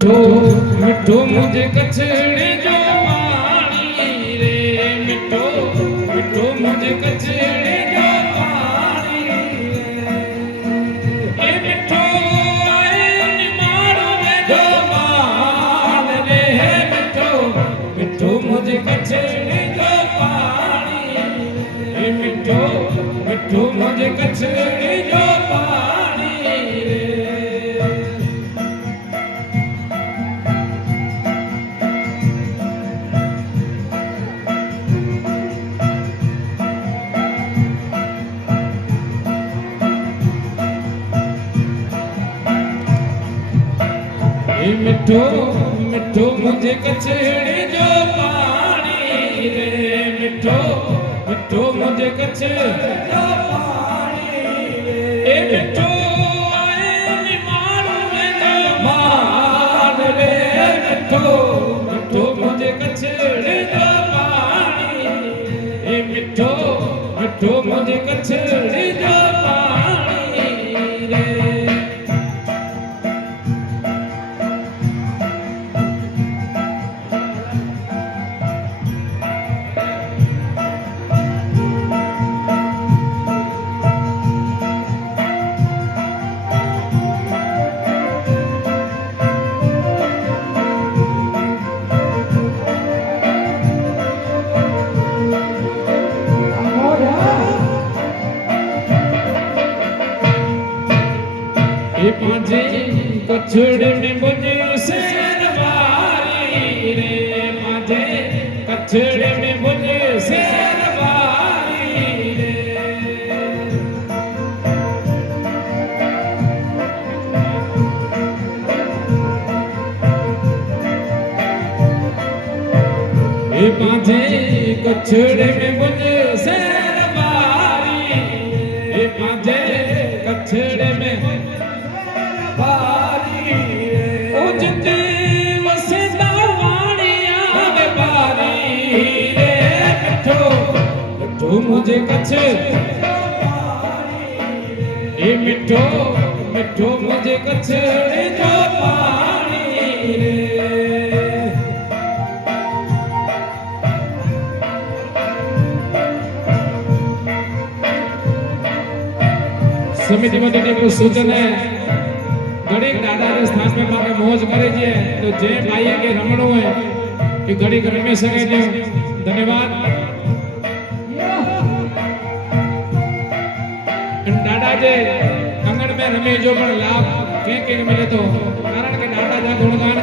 મીઠો મીઠો મુજે કચડે એ મીઠો મીઠો મુझे કચડે જો પાણી રે મીઠો મીઠો મુझे કચડે જો એ પાંજે કછડને બને શેરવારી રે. પાંજે કછડને બને શેરવારી રે. એ પાંજે કછડને બને મીઠો મુझे કચ્છ એ મીઠો મીઠો મુझे કચ્છ રે જો પાણી રે સમિતિમાં તેની સૂચન હે ઘડીક દાદાને સ્થાનમાં આપણે મોજ કરી છે તો જે ભાઈએ કે રમણું હોય એ ઘડીક રમી શકે છે ધન્યવાદ આંગણ में રમે જો પણ લાભ કે કે મિલે તો કારણ કે દાદા જા ગુણગાન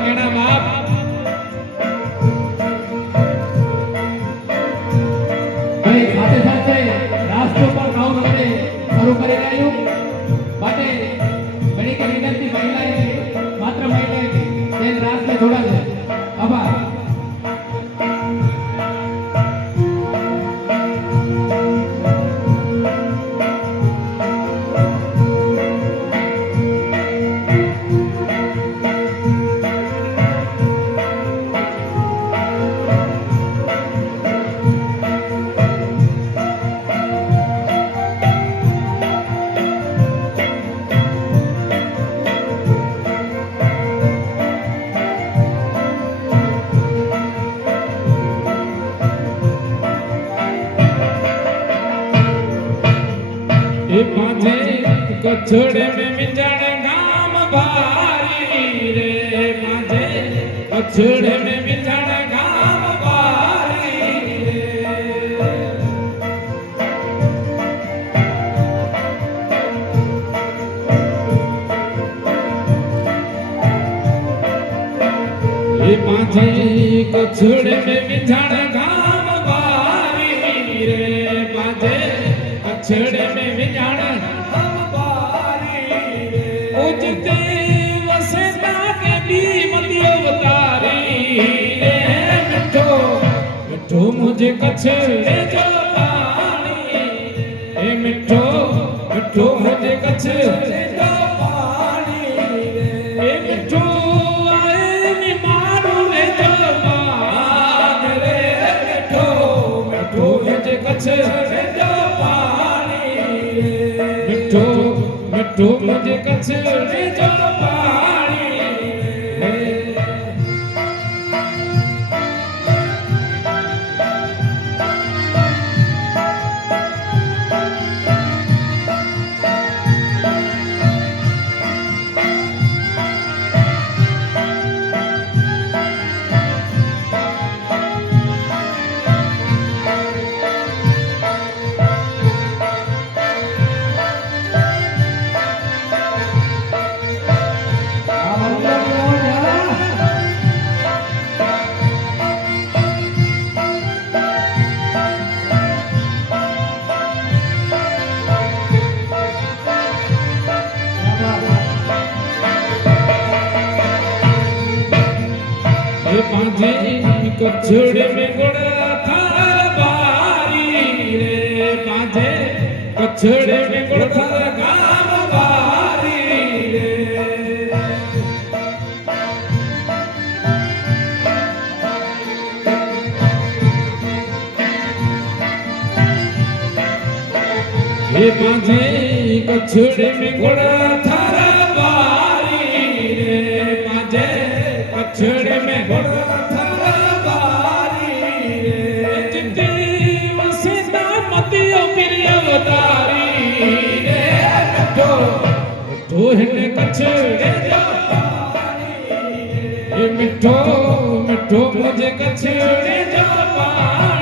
પાથરી કછડ મે વિછાડ ગામ બારી રે પાથે કછડ મે વિછાડ ગામ બારી રે. ઉજતે વસતા કે બીમતી અવતારી રે. મીઠો મીઠો મુજે કછડે જો પાણી એ મીઠો મીઠો મુજે કછડે મીઠો મુझे એ પાંજે કચ્છડ મે ગોડા થાર બારી રે પાંજે કચ્છડ મે ગોળ થાર ગામ હે તો કચ્છે એ મીઠો મીઠો મુજે કચ્છે. જો પાણી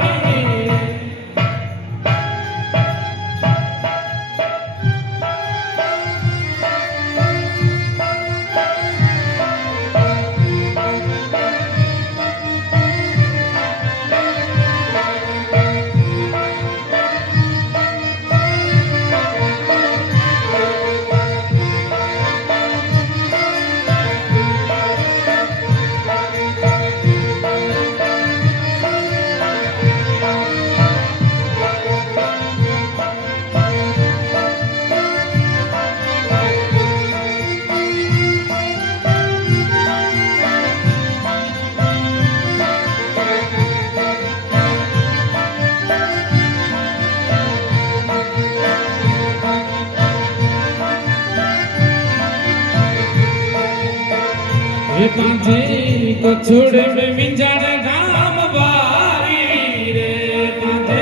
હે પાંજે કછોડ મે વિંજાણ ગામ બારી રે પાંજે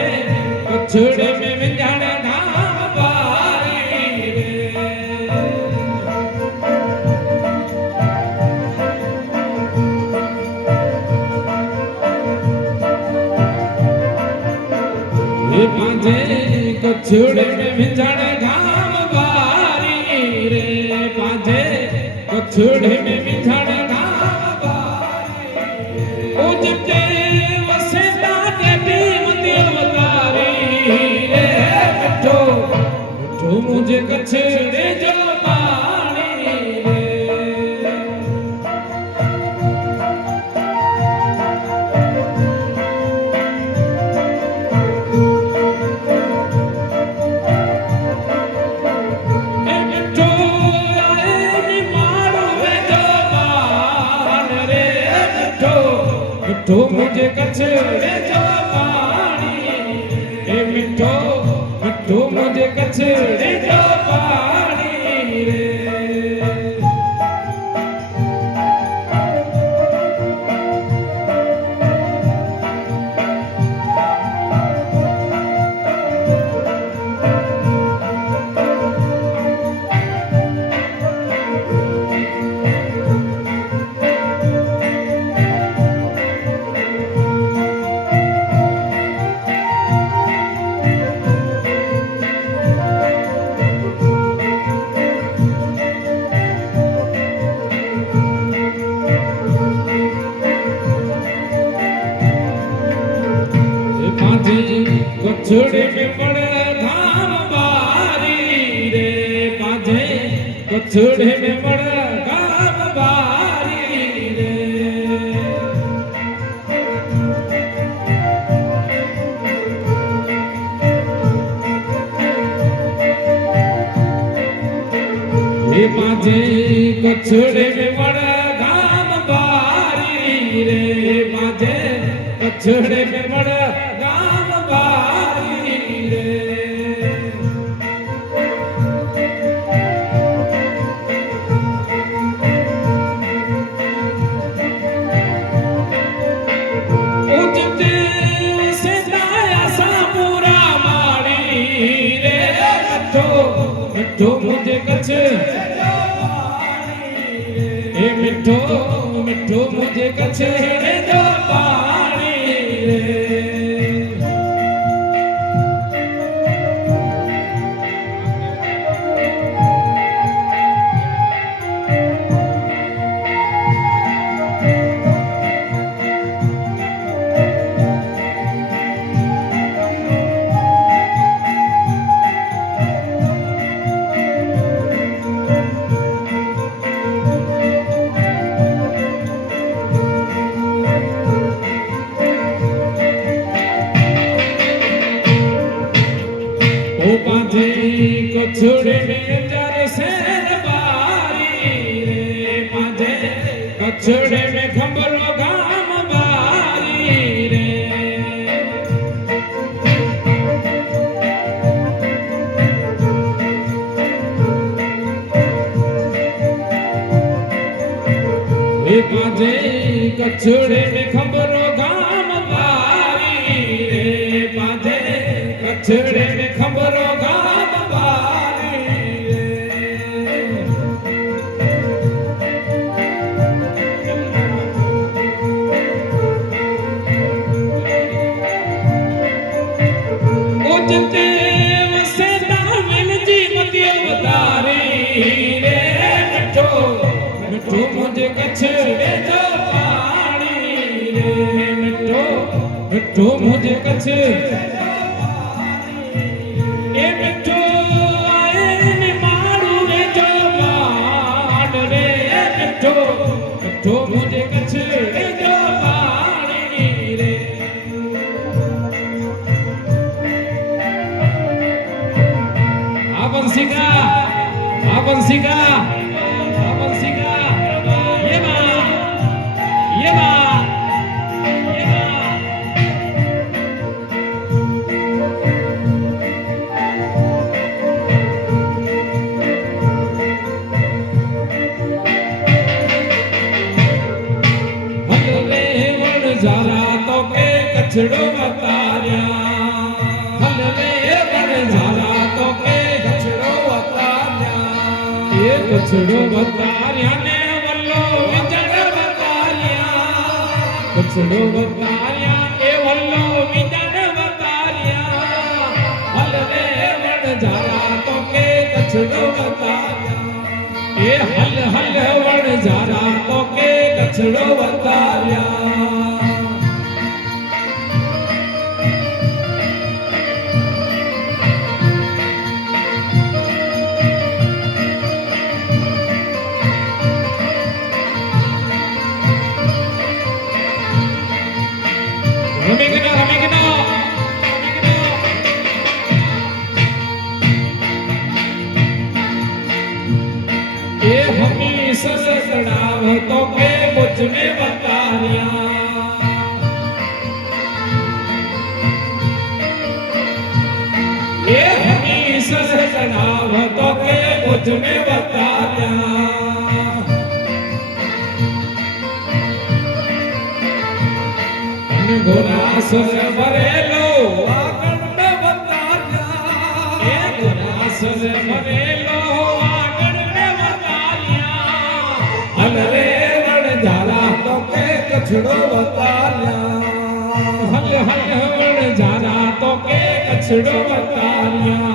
કછોડ મે વિંજાણ ગામ બારી રે હે પાંજે કછોડ મે વિંજાણ ગામ બારી રે પાંજે કછોડ મે વિંજાણ બારી ઓ કછડે મે પડ ગામ બારી રે હે પાંજે કછડે મે પડ ગામ બારી રે પાંજે એ મિઠો મિઠો મુજે કચ્છ જો મુજે કચ્છ કચડો બતાર્યા ને વલ્લો વિચડ બતાર્યા કચડો બતાર્યા એ વલ્લો વિચડ બતાર્યા હલ રે વડ જારા તો કે કચડો બતાર્યા એ હલ હલ વડ જારા તો કે કચડો બતાર્યા બતાર્યા હલ હલ જારા તો કે કચડો બતાર્યા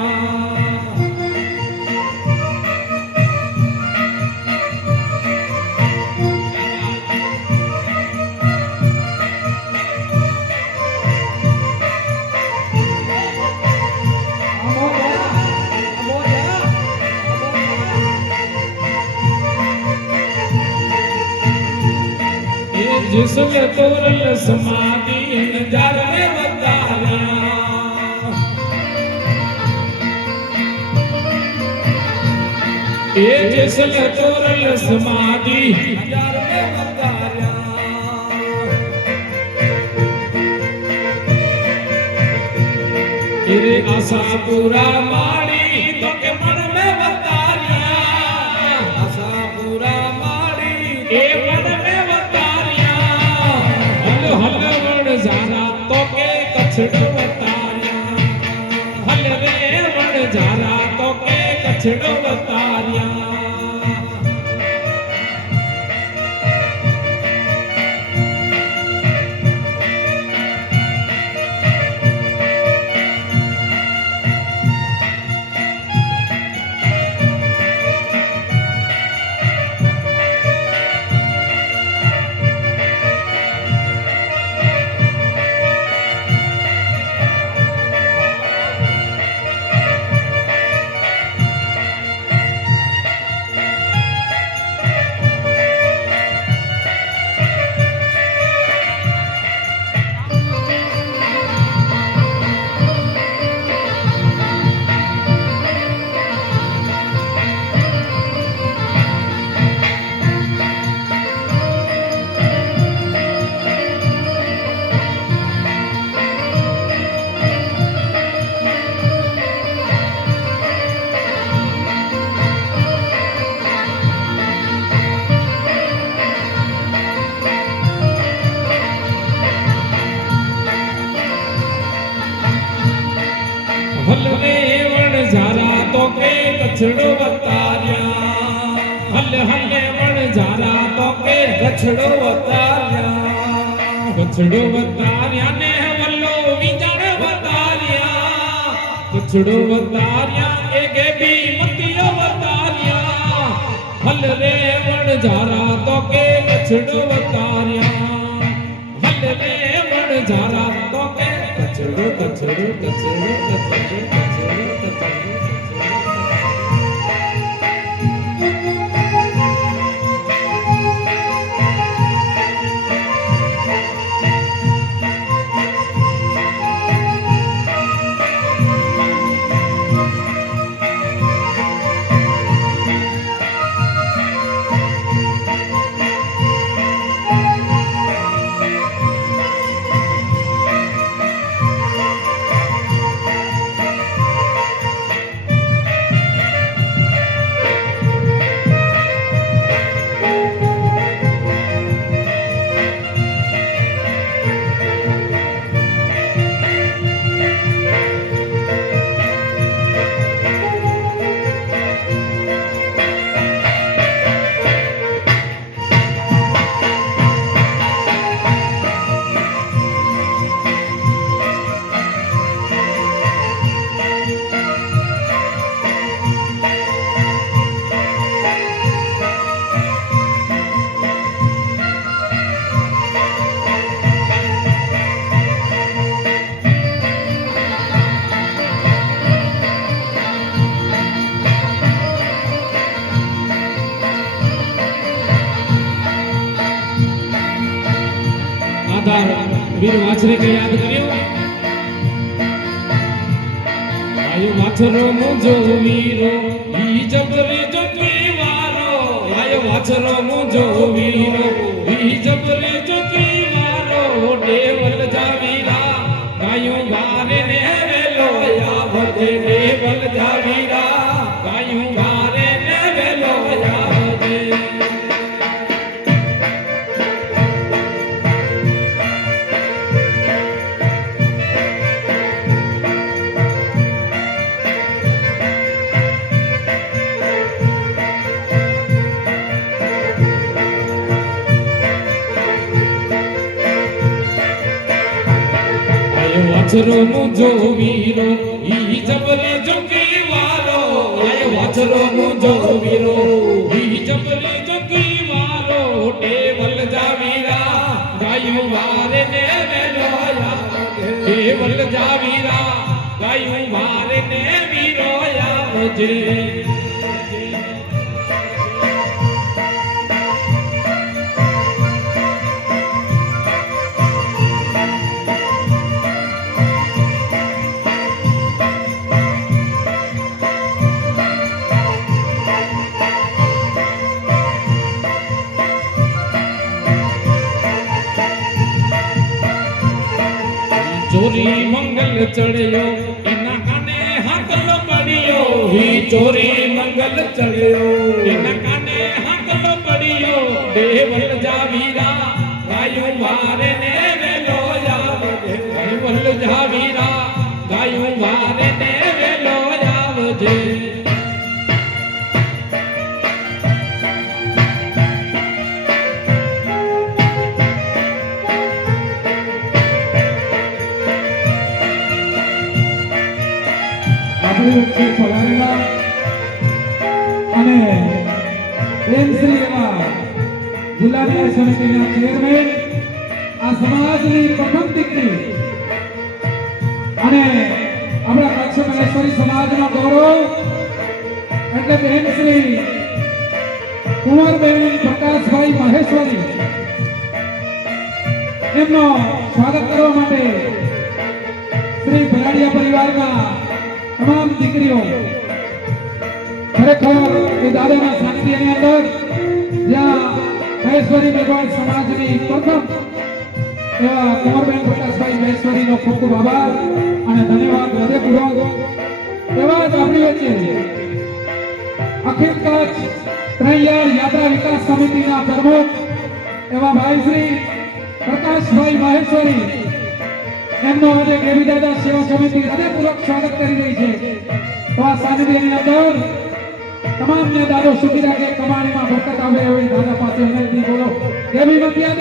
जिसने तोरल समाधि नजर में बताला ए जिसने तोरल समाधि नजर में बताला तेरे आशा पूरा मारी तो के मन में చెడవక ગછડો વતાર્યા ગછડો વતાર્યા ને વલ્લો વિજણ વતાર્યા ગછડો વતાર્યા એ ગેબી મતિયો વતાર્યા હલ રે વણઝારા તો કે ગછડો વતાર્યા હલ રે વણઝારા તો કે ગછડો ગછડો ગછડો વીર વાછરે યાદ કર્યો? આયો વાછરો મુજો વીરો, ઈ જબરે જોકી વારો. આયો વાછરો મુજો વીરો, ઈ જબરે જોકી વારો. દેવલ જાવીરા, ગાયો ગારે ને વેલો આવજે દેવલ જાવીરા વાછરો જો વીરો ઈ જબરે જોકી વારો. આયો વાછરો જો વીરો. ઈ જબરે જોકી વારો. ટેવલ જાવીરા ગાયું વારે ને વેલો ટેવલ જાવીરા ગાયું વારે ને વીરોયા. આવજે ચોરી મંગલ ચડ્યો, એના કાને હાકલો પડ્યો હી ચોરી મંગલ ચડ્યો. એના કાને હાકલો પડ્યો, દેવલ જાવીરા, ગાયું મારે ને વેલો જાવ દેવલ જાવીરા વચ્ચે પધારેલા અને પ્રેમશ્રી એવા ગુલાબી સમિતિના ચેરમેન આ સમાજની પ્રથમ દીકરી અને આપણા કચ્છ મહેશ્વરી સમાજનો ગૌરવ એટલે પ્રેમશ્રી કુંવરબેન પ્રકાશભાઈ મહેશ્વરી એમનો સ્વાગત કરવા માટે શ્રી ભરાડિયા પરિવારના તમામ દીકરીઓ, ખરેખર એ દાદાના સાનિધ્યની અંદર જ્યાં મહેશ્વરી મેઘવાળ સમાજની પ્રથમ એવા કુંવરબેન પ્રકાશભાઈ મહેશ્વરીનો ખૂબ ખૂબ આભાર અને ધન્યવાદ હૃદયપૂર્વક. એવા જ આપણી વચ્ચે અખિલ કચ્છ ત્રૈયાર યાત્રા વિકાસ સમિતિના પ્રમુખ એવા ભાઈ શ્રી પ્રકાશભાઈ મહેશ્વરી એમનો આજે દેવી દાદા સેવા સમિતિ હૃદયપૂર્વક સ્વાગત કરી રહી છે? તો આ સાનિધ્યની અંદર તમામને દાદો સુખી રાખે, કમાણીમાં બરકત આવે એવી દાદા પાસે વિનંતી બોલો. દેવી મતિયા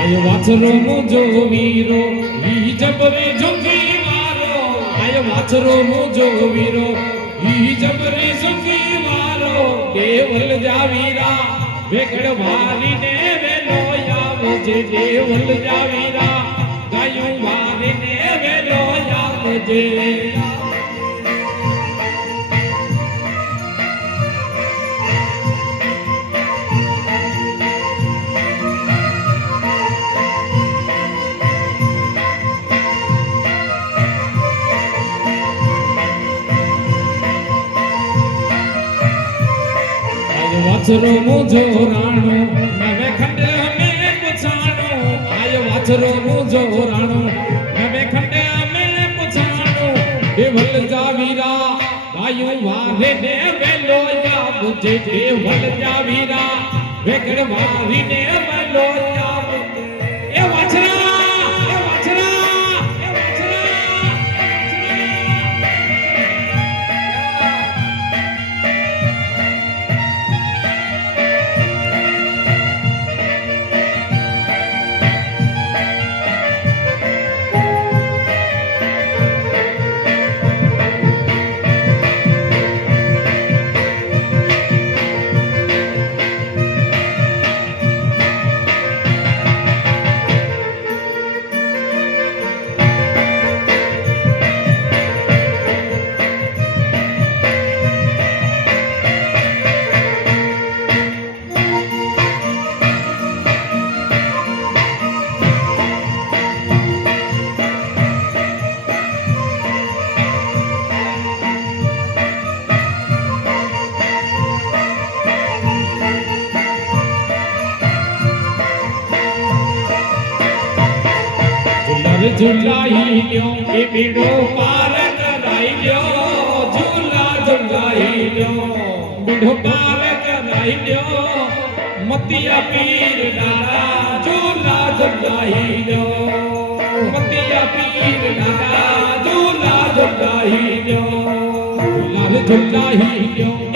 આયો વાછરો મોજો વીરો, ઈ જબરે જોખી મારો. આયો વાછરો મોજો વીરો, ઈ જબરે જોખી મારો. દેવલ જાવીરા વેકડ વારીને વેલો આવજે દેવલ જાવીરા ગાયું વારીને વેલો આવજે આજ વાછરો મુજો રાણો. નવે ખંડે અમે પૂછાણો. આજ વાછરો મુજો રાણો. નવે ખંડે અમે પુછાણો. દેવલ જાવીરા, ગાયું વારે ને વેલો યા બુજે દેવલ જાવીરા, વેકડ વારી ને વેલો યા ઝુલાઈ લ્યો એ બીડો પાર કરાઈ લ્યો ઝુલા ઝુલાઈ લ્યો બીડો પાર કરાઈ લ્યો મતિયા પીર દાદા ઝુલા ઝુલાઈ લ્યો મતિયા પીર દાદા ઝુલા ઝુલાઈ લ્યો લાલ ઝુલાઈ લ્યો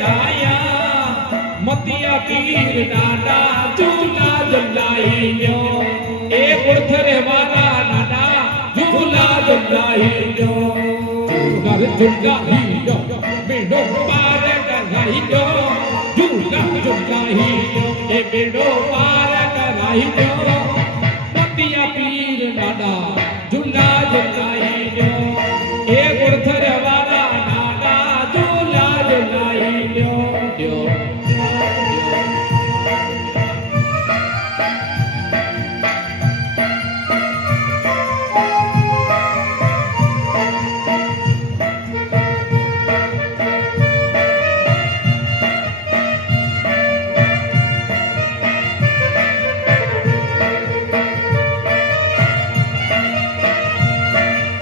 ગાયા મતિયા પીર નાના ઝૂલા જલાઈ ગયો એ પુરથ રહેવાના નાના ઝૂલા જલાઈ ગયો ઝૂલર જલાઈ ગયો બેડો પાર કરાઈ ગયો ઝૂલા જલાઈ ગયો એ બેડો પાર કરાઈ ગયો